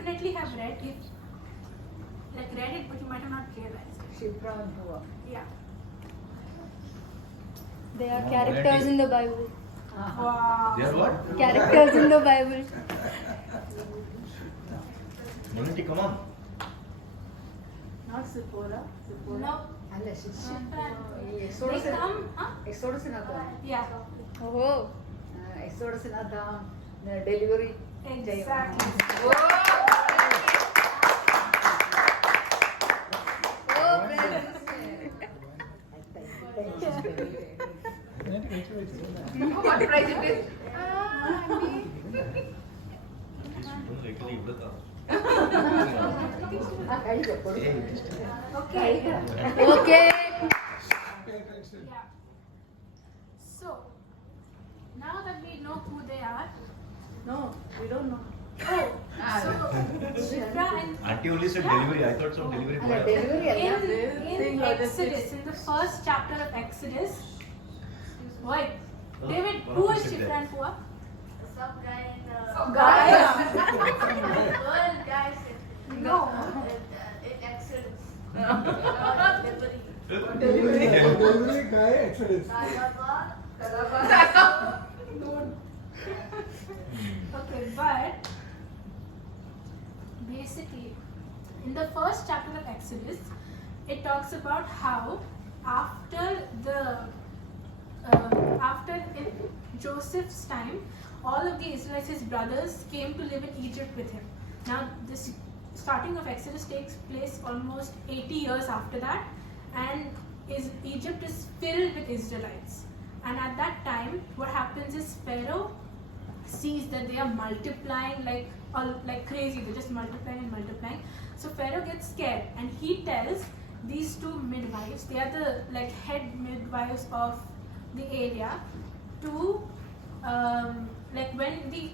definitely have read it, but you might have not realized it. Shifra and Puva. Yeah. They are characters in the Bible. Wow. They are what? Characters in the Bible. Monty, come on. Not Sephora. No. ಅಲ್ಲ ಶಿಷ್ಯ They Exodus come, huh? ಎಕ್ಸೋಡಸ್ಸಿನದ Yeah. Oh. ಎಕ್ಸೋಡಸ್ಸಿನದ delivery Exactly. What price it is? Okay. Okay. Yeah. So, now that we know who they are, No, we don't know. so Shifra and Auntie only said delivery. I thought some delivery ಅಲ್ಲ boy. Delivery ಅಲ್ಲ in Exodus, in the first chapter of Exodus, wait, David, who is Shifra and Pua? Some guy in the Guy. girl guys No. in Exodus. Delivery guy, Exodus. Okay, but basically, in the first chapter of Exodus, it talks about how after in Joseph's time, all of the Israelites, his brothers, came to live in Egypt with him. Now, this starting of Exodus takes place almost 80 years after that, and Egypt is filled with Israelites. And at that time, what happens is Pharaoh sees that they are multiplying like crazy. They're just multiplying and multiplying. So Pharaoh gets scared, and he tells these two midwives, they are the head midwives of the area, to when the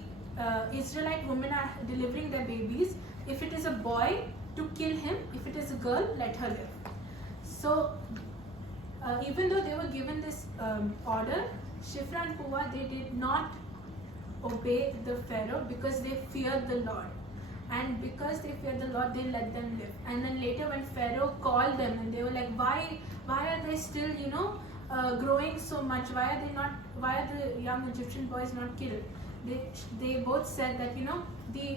Israelite women are delivering their babies, if it is a boy, to kill him. If it is a girl, let her live. So even though they were given this order, Shifra and Puva, they did not obey the Pharaoh because they feared the Lord. And because they feared the Lord, they let them live. And then later when Pharaoh called them and they were like, why are they still, growing so much? Why are the young Egyptian boys not killed? They both said that, the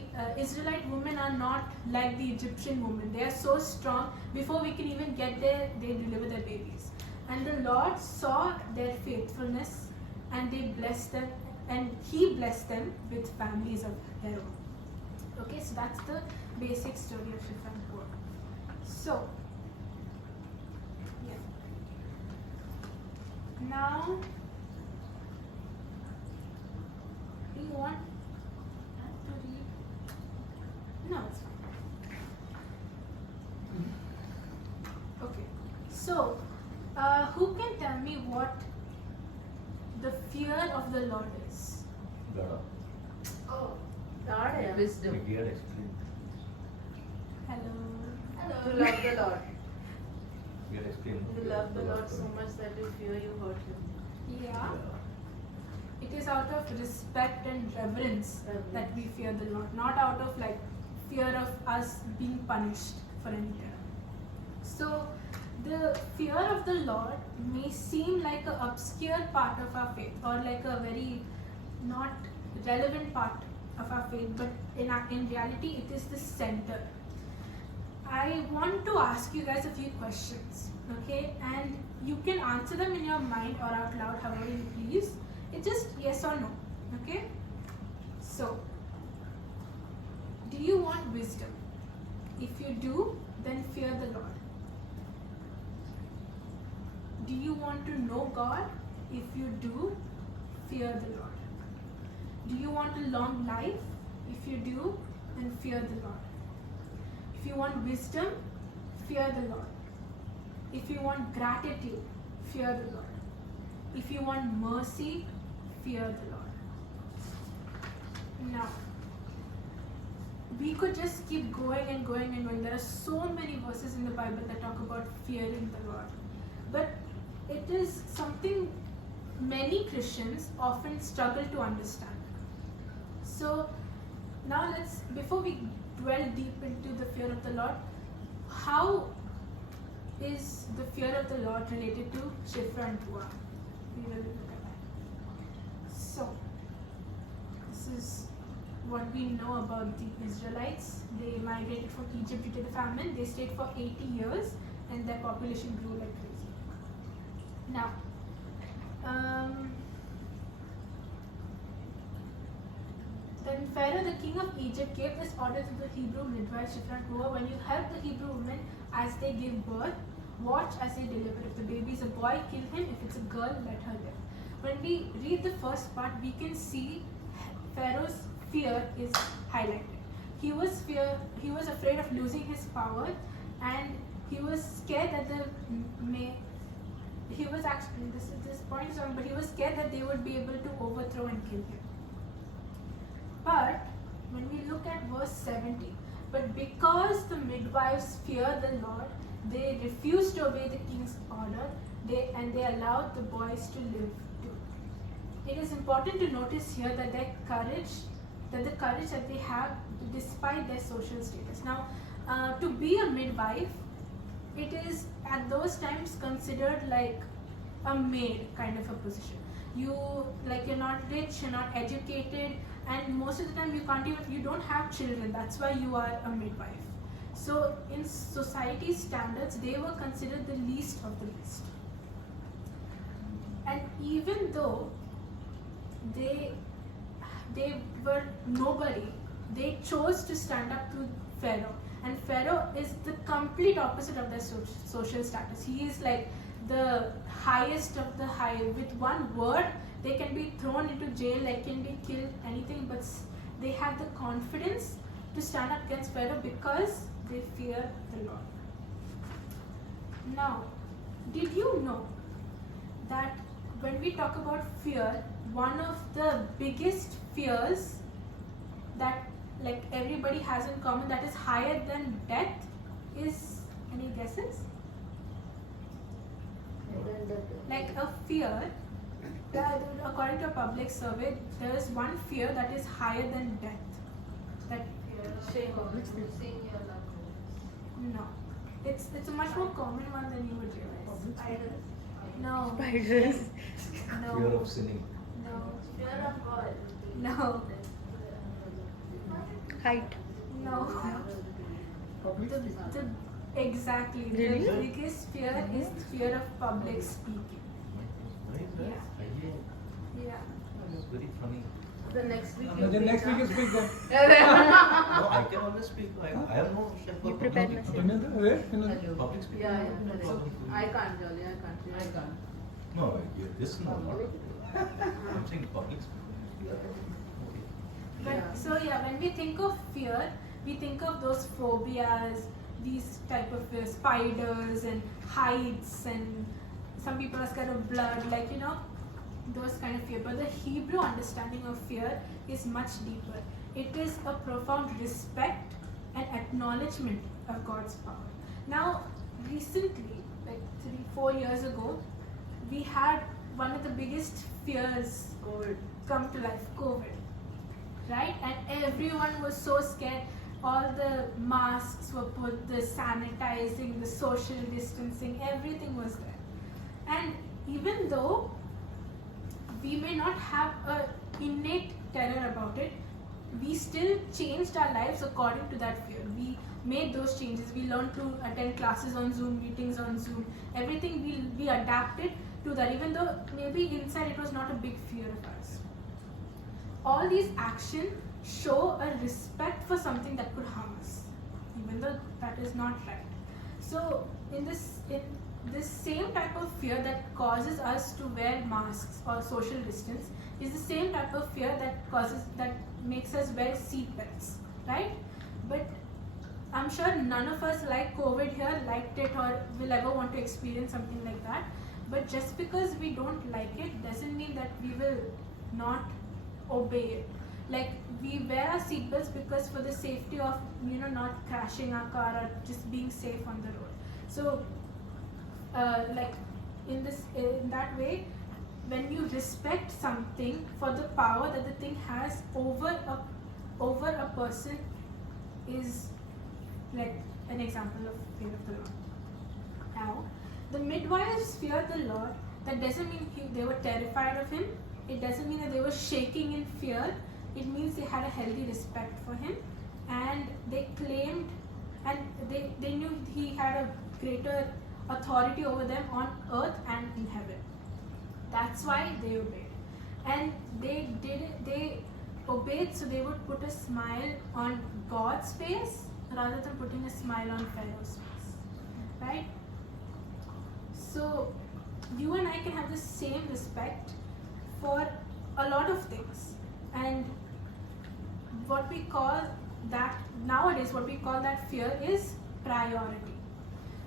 Israelite women are not like the Egyptian women. They are so strong. Before we can even get there, they deliver their babies. And the Lord saw their faithfulness, and they blessed them, and He blessed them with families of their own. Okay, so that's the basic story of Shifra and Puva. So, yeah. Now, do you want to read? No, it's fine. Okay, so who can tell me what the fear of the Lord is? Oh, God and wisdom. We had explained. Hello. hello. To love the Lord. We had explained. You love the Lord so much that you fear you hurt Him. Yeah. It is out of respect and reverence that we fear the Lord, not out of fear of us being punished for anything. So, the fear of the Lord may seem like an obscure part of our faith, or like a very not relevant part of our faith, but in reality it is the center. I want to ask you guys a few questions, okay? And you can answer them in your mind or out loud, however you please. It's just yes or no, okay? So, do you want wisdom? If you do, then fear the Lord. Do you want to know God? If you do, fear the Lord. Do you want a long life? If you do, then fear the Lord. If you want wisdom, fear the Lord. If you want gratitude, fear the Lord. If you want mercy, fear the Lord. Now, we could just keep going and going and going. There are so many verses in the Bible that talk about fearing the Lord. But it is something many Christians often struggle to understand. So Now before we dwell deep into the fear of the Lord, how is the fear of the Lord related to Shifra and Puah? We will look at that. So, this is what we know about the Israelites. They migrated from Egypt due to the famine. They stayed for 80 years and their population grew like crazy. Now, then Pharaoh, the king of Egypt, gave this order to the Hebrew midwives, Shifra and Puah: when you help the Hebrew women as they give birth, watch as they deliver. If the baby is a boy, kill him. If it's a girl, let her live. When we read the first part, we can see Pharaoh's fear is highlighted. He was afraid of losing his power, and he was scared that he was actually, this point is wrong, but he was scared that they would be able to overthrow and kill him. But when we look at verse 70, but because the midwives feared the Lord, they refused to obey the king's order, and they allowed the boys to live too. It is important to notice here that the courage that they have despite their social status. Now, to be a midwife, it is at those times considered like a maid kind of a position. You're not rich, you're not educated, and most of the time you don't have children. That's why you are a midwife. So in society's standards, they were considered the least of the least. And even though they were nobody, they chose to stand up to Pharaoh. And Pharaoh is the complete opposite of their social status. He is like the highest of the high. With one word, they can be thrown into jail, they can be killed, anything, but they have the confidence to stand up against Pharaoh because they fear the Lord. Now, did you know that when we talk about fear, one of the biggest fears that everybody has in common, that is higher than death, is, any guesses? Like a fear, according to a public survey, there is one fear that is higher than death. That Shame. Seeing your loved ones. no, it's a much more common one than you would realize. Spiders. No, Spiders. Fear no, of sinning. no, Fear of God. no, Height. no. Public speaking. Exactly. Really? The biggest fear is fear of public speaking. Why is that? Yeah. It's very funny. The next week. No, then next week you speak then. No, I can always speak. I have no shame for You prepared public myself. speaking. Public Speaking. Yeah, no yeah. problem for I you. can't, Jolly. I can't. No, this no, not. I'm saying public speaking. Okay. But when we think of fear, we think of those phobias, these type of fears, spiders and heights, and some people are scared of blood, those kind of fear. But the Hebrew understanding of fear is much deeper. It is a profound respect and acknowledgement of God's power. Now, recently, 3-4 years ago, we had one of the biggest fears COVID. come to life, COVID, right? And everyone was so scared. All the masks were put, the sanitizing, the social distancing, everything was there. And even though we may not have an innate terror about it, we still changed our lives according to that fear. We made those changes. We learned to attend classes on Zoom, meetings on Zoom, everything we adapted to that, even though maybe inside it was not a big fear of ours. All these actions show a respect for something that could harm us, even though that is not right. So in this same type of fear that causes us to wear masks or social distance is the same type of fear that makes us wear seat belts, right? But I'm sure none of us like COVID here, liked it, or will ever want to experience something like that. But just because we don't like it doesn't mean that we will not obey it. We wear our seatbelts because for the safety of not crashing our car or just being safe on the road. So in that way, when you respect something for the power that the thing has over over a person is like an example of fear of the Lord. Now, the midwives feared the Lord. That doesn't mean they were terrified of him. It doesn't mean that they were shaking in fear. It means they had a healthy respect for him, and they claimed, and they knew he had a greater authority over them on earth and in heaven. That's why they obeyed. And they obeyed so they would put a smile on God's face rather than putting a smile on Pharaoh's face. Right? So you and I can have the same respect for a lot of things. And what we call that nowadays, what we call that fear is priority.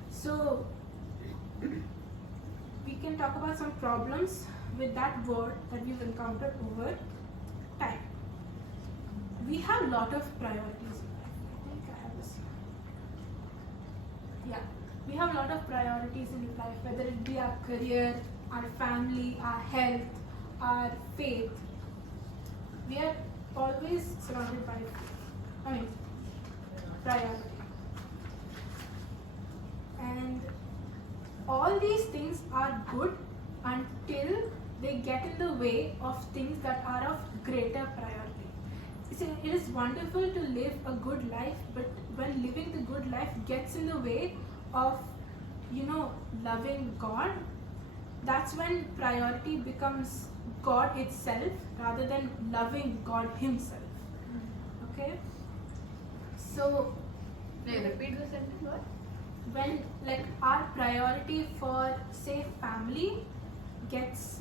So we can talk about some problems with that word that we've encountered over time. We have a lot of priorities in life. I think I have this. Yeah, we have a lot of priorities in life, whether it be our career, our family, our health, our faith. We are always surrounded by priority. And all these things are good until they get in the way of things that are of greater priority. You see, it is wonderful to live a good life, but when living the good life gets in the way of, loving God, that's when priority becomes God itself rather than loving God himself. Okay? So, Repeat the sentence, what? when our priority for say family gets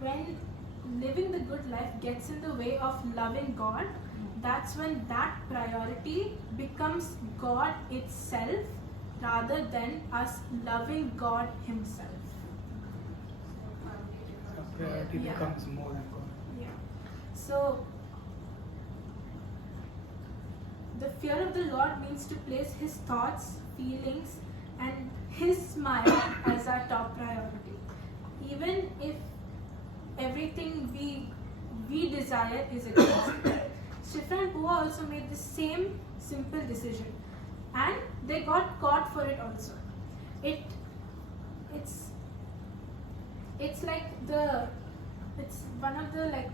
when living the good life gets in the way of loving God, that's when that priority becomes God itself rather than us loving God himself. Priority Yeah. becomes more than God. Yeah. So the fear of the Lord means to place his thoughts, feelings, and his smile as our top priority. Even if everything we desire is against it. Shifra and Pua also made the same simple decision, and they got caught for it also. It's one of the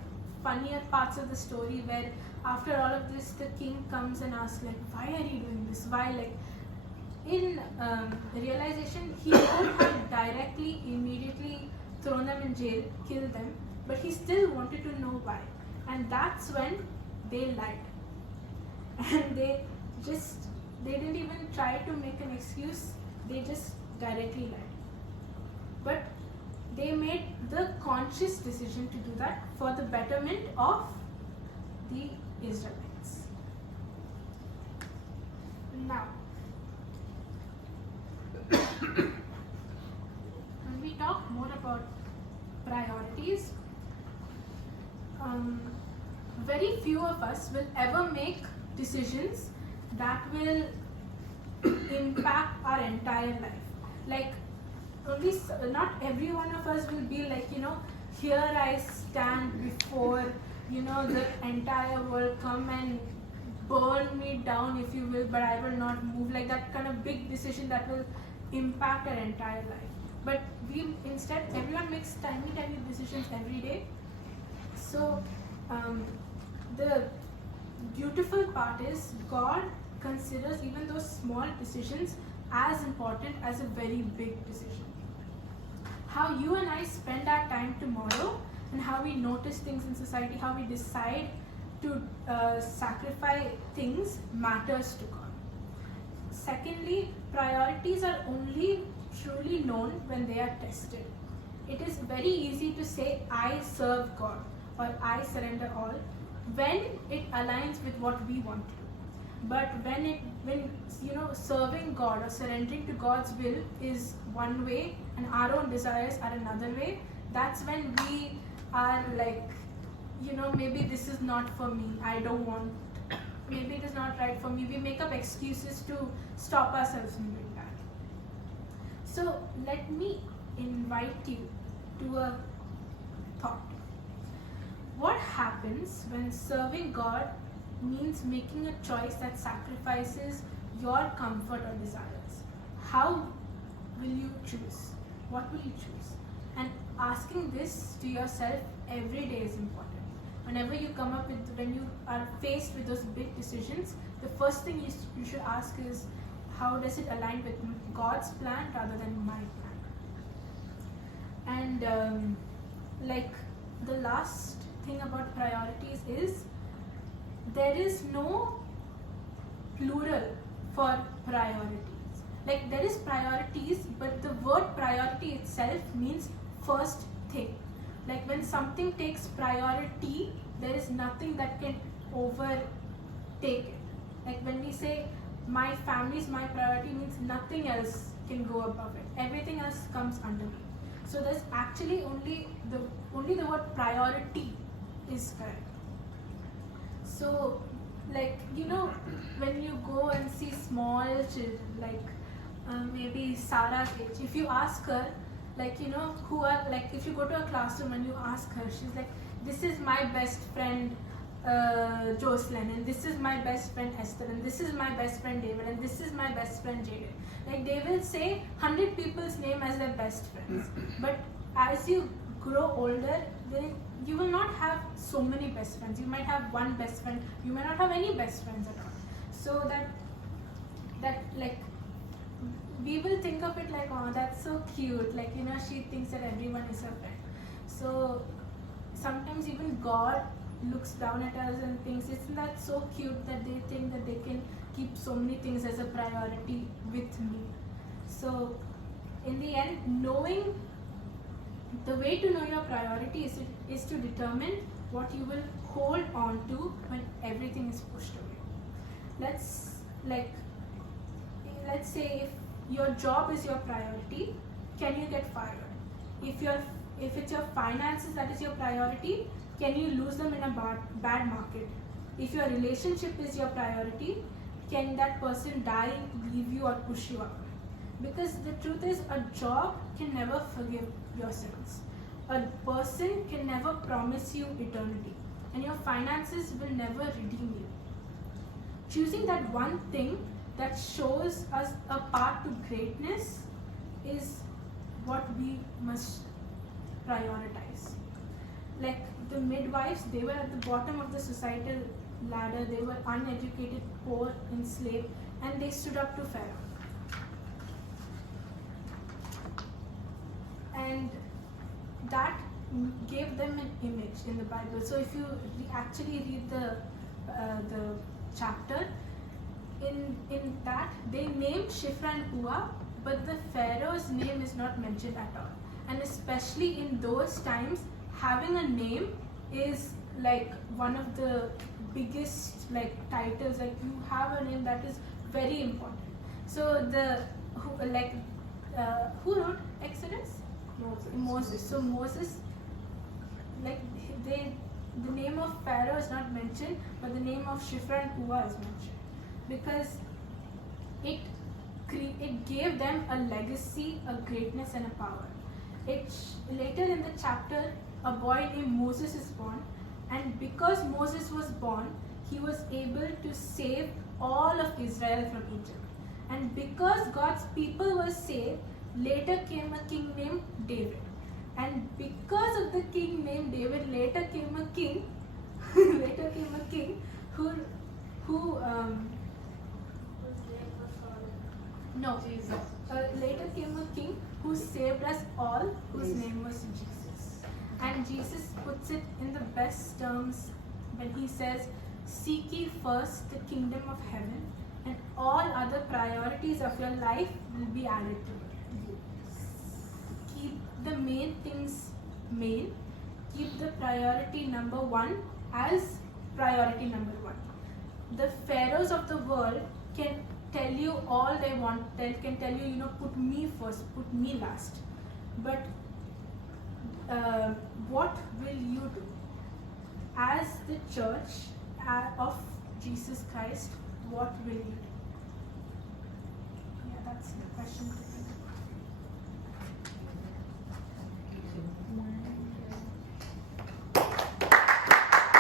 funnier parts of the story where after all of this the king comes and asks why are you doing this? Why in realization he could have directly immediately thrown them in jail, killed them, but he still wanted to know why. And that's when they lied. And they didn't even try to make an excuse, they just directly lied. But they made the conscious decision to do that for the betterment of the Israelites. Now, when we talk more about priorities, very few of us will ever make decisions that will impact our entire life. Not every one of us will be here I stand before the entire world, come and burn me down if you will, but I will not move, like that kind of big decision that will impact our entire life. But instead everyone makes tiny decisions every day. So the beautiful part is God considers even those small decisions as important as a very big decision. How you and I spend our time tomorrow and how we notice things in society, how we decide to sacrifice things matters to God. Secondly, priorities are only truly known when they are tested. It is very easy to say I serve God or I surrender all when it aligns with what we want to do. But when serving God or surrendering to God's will is one way and our own desires are another way, that's when we are maybe this is not for me, I don't want, maybe it is not right for me. We make up excuses to stop ourselves from doing that. So let me invite you to a thought. What happens when serving God means making a choice that sacrifices your comfort or desires? How will you choose? What will you choose? And asking this to yourself every day is important. Whenever you when you are faced with those big decisions, the first thing you should ask is, how does it align with God's plan rather than my plan? And like the last thing about priorities is, there is no plural for priorities. Like there is priorities, but the word priority itself means first thing. Like when something takes priority, there is nothing that can overtake it. Like when we say my family is my priority, means nothing else can go above it. Everything else comes under me. So there's actually only the word priority is correct. So like, when you go and see small children, like maybe Sarah's age, if you ask her, like, who are, like, if you go to a classroom and you ask her, she's like, this is my best friend Jocelyn, and this is my best friend Esther, and this is my best friend David, and this is my best friend Jaden. Like they will say 100 people's name as their best friends. But as you grow older, then you will not have so many best friends. You might have one best friend. You may not have any best friends at all. So that like, we will think of it like, oh, that's so cute. Like, she thinks that everyone is her friend. So sometimes even God looks down at us and thinks, isn't that so cute that they think that they can keep so many things as a priority with me. So in the end, the way to know your priority is to determine what you will hold on to when everything is pushed away. Let's say if your job is your priority, can you get fired? If it's your finances that is your priority, can you lose them in a bad market? If your relationship is your priority, can that person die, leave you, or push you out? Because the truth is, a job can never forgive your sins. A person can never promise you eternity, and your finances will never redeem you. Choosing that one thing that shows us a path to greatness is what we must prioritize. Like the midwives, they were at the bottom of the societal ladder. They were uneducated, poor, enslaved, and they stood up to Pharaoh. And that gave them an image in the Bible. So if you actually read the chapter, in that they named Shifra and Puah, but the Pharaoh's name is not mentioned at all. And especially in those times, having a name is like one of the biggest titles. Like you have a name, that is very important. So who wrote Exodus? Moses. So Moses, the name of Pharaoh is not mentioned, but the name of Shifra and Puah is mentioned, because it gave them a legacy, a greatness, and a power. Later in the chapter, a boy named Moses is born, and because Moses was born, he was able to save all of Israel from Egypt. And because God's people were saved, later came a king named David. And because of the king named David, later came a king who later came a king who saved us all, whose name was Jesus. And Jesus puts it in the best terms when he says, "Seek ye first the kingdom of heaven, and all other priorities of your life will be added to it." Keep the main things main. Keep the priority number one as priority number one. The pharaohs of the world can tell you all they want. They can tell you, put me first, put me last. But what will you do as the church of Jesus Christ? What will you do? Yeah, that's the question.